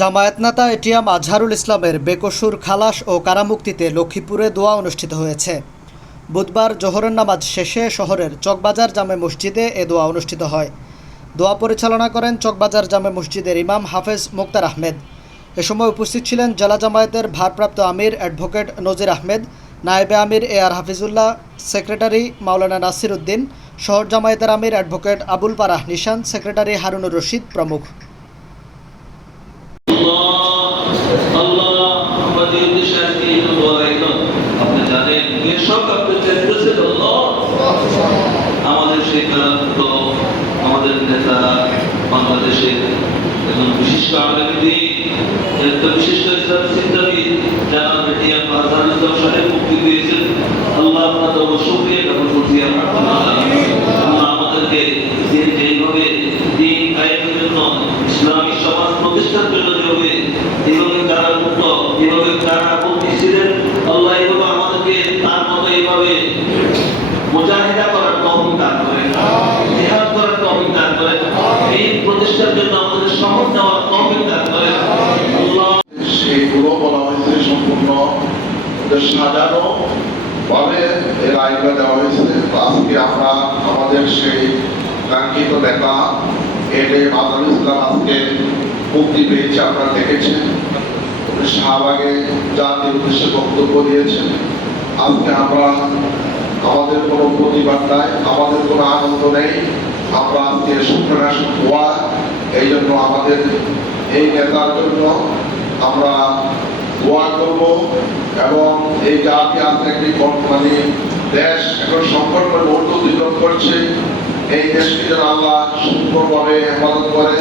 জামায়াত নেতা এটিএম আজহারুল ইসলামের বেকসুর খালাস ও কারামুক্তিতে লক্ষ্মীপুরে দোয়া অনুষ্ঠিত হয়েছে। বুধবার জোহরের নামাজ শেষে শহরের চকবাজার জামে মসজিদে এ দোয়া অনুষ্ঠিত হয়। দোয়া পরিচালনা করেন চকবাজার জামে মসজিদের ইমাম হাফেজ মুক্তার আহমেদ। এ সময় উপস্থিত ছিলেন জেলা জামায়াতের ভারপ্রাপ্ত আমির অ্যাডভোকেট নজির আহমেদ, নায়েবে আমির এ আর হাফিজুল্লাহ, সেক্রেটারি মাওলানা নাসির উদ্দিন, শহর জামায়াতের আমির অ্যাডভোকেট আবুল পারাহ নিশান, সেক্রেটারি হারুনুর রশিদ প্রমুখ আল্লাহ আল্লাহ আমাদের দেশের এই দোয়াইন আপনি জানেন কৃষক আপনি চাইতেছেন আল্লাহ আমাদের সেই কারণত আমাদের নেতা বাংলাদেশের এবং বিশেষ আলমী বিশেষ করে চিন্তাবিদ যারা আজহার সাহেব মুক্তি দিয়েছেন আল্লাহ আপনার তো শুক্রিয়া জ্ঞাপন করছি আমরা আল্লাহ আমাদেরকে যে যেভাবে দিন কায়েমের জন্য ইসলামী সমাজ প্রতিষ্ঠার জন্য যেভাবে যেভাবে তারা মুক্ত যেভাবে তারা বন্দী ছিলেন আল্লাহ এইভাবে আমাদেরকে তার মতো এইভাবে মুজাহিদা করার তহবিল দান করে জিহাদ করার তহবিল দান করে এই প্রতিষ্ঠার জন্য আমাদের শপথ নেওয়ার তহবিল দান করে আল্লাহ। সেগুলো বলা হয়েছে, সম্পূর্ণ সাজানো ভাবে এর আইনটা দেওয়া হয়েছে। আজকে আমরা আমাদের সেই কাঙ্ক্ষিত নেতা এলে মাদারুল ইসলাম, আজকে মুক্তি পেয়েছে, আপনারা দেখেছেন। শাহবাগে জাতির উদ্দেশ্যে বক্তব্য দিয়েছেন। আজকে আমরা আমাদের কোনো প্রতিবাদ নাই, আমাদের কোনো আনন্দ নেই। আমরা আজকে সুপ্রাস হওয়া এই জন্য আমাদের এই নেতার জন্য আমরা দোয়া করব এবং এই জাতি আজকে একটি মানে দেশ এখন সংকটময় মুহূর্ত অতিক্রম করছে। এই দেশকে যেন আল্লাহ সুন্দরভাবে হেফাজত করে।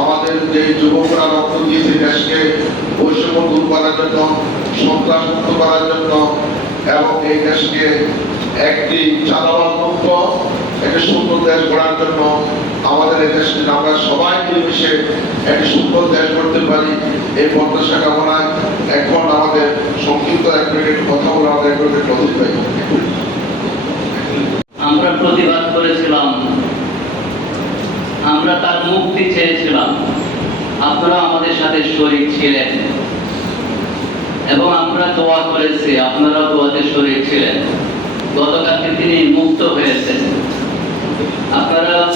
আমাদের যে যুবকরা রক্ত দিয়েছে দেশকে বৈষম্য দূর করার জন্য সন্ত্রাস মুক্ত করার জন্য, এবং এই দেশকে একটি চাঁদাবাদ মুক্ত একটি সুন্দর দেশ গড়ার জন্য আমাদের দেশকে আমরা সবাই মিলেমিশে একটি সুন্দর দেশ গড়তে পারি, এই প্রত্যাশা কামনায় এখন আমাদের সংক্ষিপ্ত এক মিনিট কথা বলে আমাদের এক মিনিট পাই আমরা প্রতিবাদ করেছিলাম। আমরা তার মুক্তি চেয়েছিলাম। আপনারা আমাদের সাথে শরীর ছিলেন। এবং আমরা দোয়া করেছি আপনারা দোয়াতে শরীর ছিলেন। গতকালকে তিনি মুক্ত হয়েছেন। আপনারা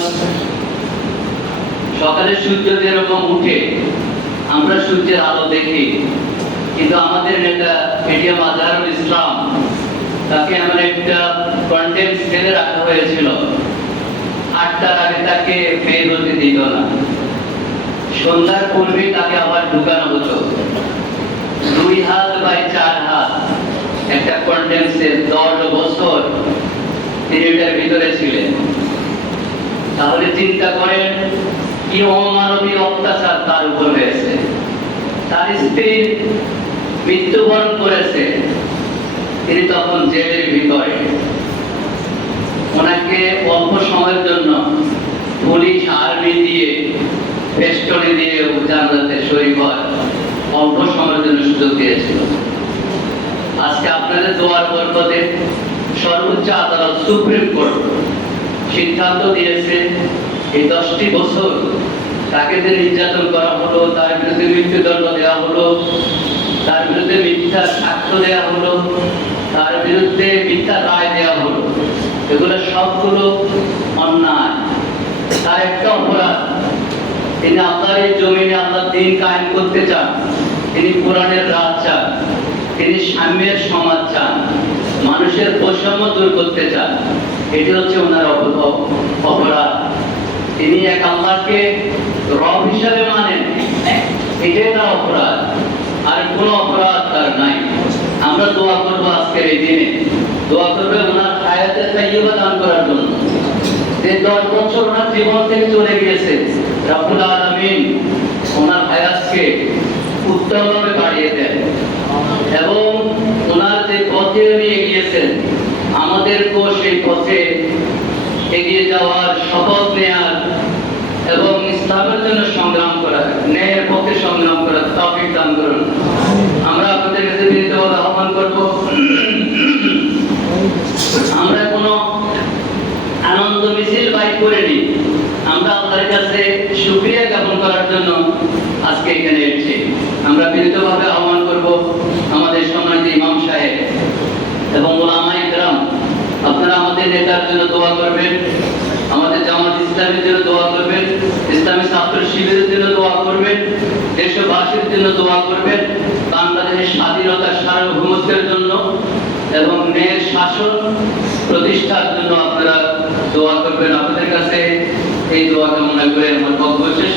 সকালে সূর্য যেরকম উঠে, আমরা সূর্যের আলো দেখি। কিন্তু আমাদের নেতা এটিএম আজহারুল ইসলাম, তাকে এমন একটা কন্টেন্ট সেলে রাখা হয়েছিল। আটটার আগে তাকে বের হতে দিত না। সন্ধ্যার পূর্বে তাকে আবার ঢুকানো হতো। দুই হাত বাই চার হাত একটা কন্টেন্সের দশ বছর তিনি এটার ভিতরে ছিলেন। তাহলে চিন্তা করেন কি অমানবীয় অত্যাচার তার উপর হয়েছে। তার স্ত্রী মৃত্যুবরণ করেছে, তিনি তখন জেলের ভিতরে। ওনাকে অল্প সময়ের জন্য পুলিশ আর্মি দিয়ে বেষ্টনী দিয়ে জানাতে শরীর অল্প সময়ের জন্য সুযোগ দিয়েছিল। আজকে আপনাদের দোয়ার বরকতে সর্বোচ্চ আদালত সুপ্রিম কোর্ট সিদ্ধান্ত দিয়েছে এই দশটি বছর তাকে যে নির্যাতন করা হলো, তার বিরুদ্ধে মৃত্যুদণ্ড দেওয়া হলো, তার বিরুদ্ধে মিথ্যা সাক্ষ্য দেওয়া হলো, তার বিরুদ্ধে মিথ্যা রায় দেওয়া হলো, এগুলো সবগুলো অন্যায়। তার একটা অপরাধ, তিনি আল্লাহর এই জমিনে আল্লাহ দিন কায়েম করতে চান, তিনি কোরআনের রাত চান তিনি সমাজ চান মানুষের বৈষম্য দূর করতে চান। এটি হচ্ছে ওনার অপরাধ। তিনি এক আল্লাহকে রব হিসাবে মানেন। এটাই তার অপরাধ। আর কোনো অপরাধ তার নাই। আমরা দোয়া করব আজকের এই দিনে। দোয়া করবে ওনার হায়াতে তাইয়্যিবা দান করার জন্য। যে দশ বছর ওনার জীবন থেকে চলে গিয়েছে, রাব্বুল আলামিন ওনার হায়াতকে উত্তমভাবে বাড়িয়ে দেন এবং ওনার যে পথে উনি এগিয়েছেন আমাদেরকেও সেই পথে এগিয়ে যাওয়ার শপথ নেয়ার এবং ইসলামের জন্য সংগ্রাম করা ন্যায়ের পথে সংগ্রাম করার তফিক দান করুন। আমরা আপনাদের কাছে বিনীতভাবে আহ্বান করব, আমরা কোনো আনন্দ মিছিল বাইক করিনি। আমরা আপনার কাছে শুক্রিয়া জ্ঞাপন করার জন্য আজকে এখানে এসেছি। আমরা বিনীতভাবে আহ্বান করব আমাদের সম্মানিত ইমাম সাহেব এবং গ্রাম আপনারা আমাদের নেতার জন্য দোয়া করবেন, আমাদের জামাত ইসলামের জন্য দোয়া করবেন, ইসলামী ছাত্র শিবিরের জন্য দোয়া করবেন, দেশবাসীর জন্য দোয়া করবেন, বাংলাদেশের স্বাধীনতা সার্বভৌমত্বের জন্য এবং ন্যায়ের শাসন প্রতিষ্ঠার জন্য আপনারা দোয়া করবেন। আপনাদের কাছে এই দোয়া কামনা করে আমার বক্তব্য শেষ।